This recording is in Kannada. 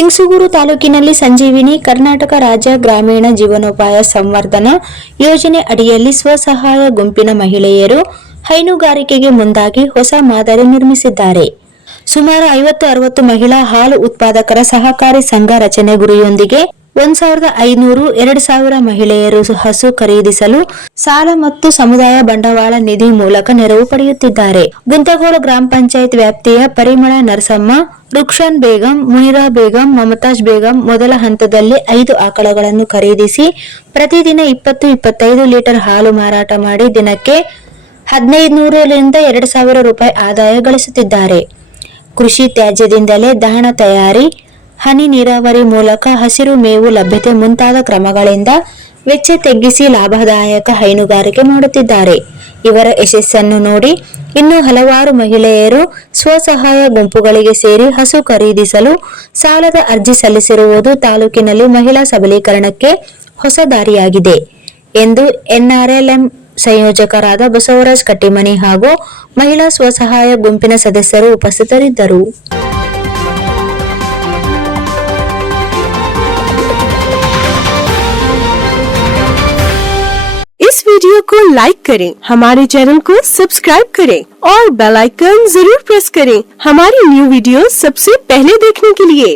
ಲಿಂಗಸೂಗೂರು ತಾಲೂಕಿನಲ್ಲಿ ಸಂಜೀವಿನಿ ಕರ್ನಾಟಕ ರಾಜ್ಯ ಗ್ರಾಮೀಣ ಜೀವನೋಪಾಯ ಸಂವರ್ಧನಾ ಯೋಜನೆ ಅಡಿಯಲ್ಲಿ ಸ್ವಸಹಾಯ ಗುಂಪಿನ ಮಹಿಳೆಯರು ಹೈನುಗಾರಿಕೆಗೆ ಮುಂದಾಗಿ ಹೊಸ ಮಾದರಿ ನಿರ್ಮಿಸಿದ್ದಾರೆ. ಸುಮಾರು 50-60 ಮಹಿಳಾ ಹಾಲು ಉತ್ಪಾದಕರ ಸಹಕಾರಿ ಸಂಘ ರಚನೆ ಗುರಿಯೊಂದಿಗೆ 1,500-2,000 ಮಹಿಳೆಯರು ಹಸು ಖರೀದಿಸಲು ಸಾಲ ಮತ್ತು ಸಮುದಾಯ ಬಂಡವಾಳ ನಿಧಿ ಮೂಲಕ ನೆರವು ಪಡೆಯುತ್ತಿದ್ದಾರೆ. ಗುಂತಗೋಳ ಗ್ರಾಮ ಪಂಚಾಯತ್ ವ್ಯಾಪ್ತಿಯ ಪರಿಮಳ ನರಸಮ್ಮ, ರುಕ್ಷಾನ್ ಬೇಗಂ, ಮುನಿರಾ ಬೇಗಂ, ಮಮತಾಜ್ ಬೇಗಂ ಮೊದಲ ಹಂತದಲ್ಲಿ 5 ಆಕಳಗಳನ್ನು ಖರೀದಿಸಿ ಪ್ರತಿದಿನ 20-25 ಲೀಟರ್ ಹಾಲು ಮಾರಾಟ ಮಾಡಿ ದಿನಕ್ಕೆ 1,500-2,000 ರೂಪಾಯಿ ಆದಾಯ ಗಳಿಸುತ್ತಿದ್ದಾರೆ. ಕೃಷಿ ತ್ಯಾಜ್ಯದಿಂದಲೇ ದಹನ ತಯಾರಿ, ಹನಿ ನೀರಾವರಿ ಮೂಲಕ ಹಸಿರು ಮೇವು ಲಭ್ಯತೆ ಮುಂತಾದ ಕ್ರಮಗಳಿಂದ ವೆಚ್ಚ ತಗ್ಗಿಸಿ ಲಾಭದಾಯಕ ಹೈನುಗಾರಿಕೆ ಮಾಡುತ್ತಿದ್ದಾರೆ. ಇವರ ಯಶಸ್ಸನ್ನು ನೋಡಿ ಇನ್ನೂ ಹಲವಾರು ಮಹಿಳೆಯರು ಸ್ವಸಹಾಯ ಗುಂಪುಗಳಿಗೆ ಸೇರಿ ಹಸು ಖರೀದಿಸಲು ಸಾಲದ ಅರ್ಜಿ ಸಲ್ಲಿಸಿರುವುದು ತಾಲೂಕಿನಲ್ಲಿ ಮಹಿಳಾ ಸಬಲೀಕರಣಕ್ಕೆ ಹೊಸ ದಾರಿಯಾಗಿದೆ ಎಂದು NRLM ಸಂಯೋಜಕರಾದ ಬಸವರಾಜ್ ಕಟ್ಟಿಮನಿ ಹಾಗೂ ಮಹಿಳಾ ಸ್ವಸಹಾಯ ಗುಂಪಿನ ಸದಸ್ಯರು ಉಪಸ್ಥಿತರಿದ್ದರು. इस वीडियो को लाइक करें, हमारे चैनल को सब्सक्राइब करें और बेल आइकन जरूर प्रेस करें हमारी न्यू वीडियो सबसे पहले देखने के लिए।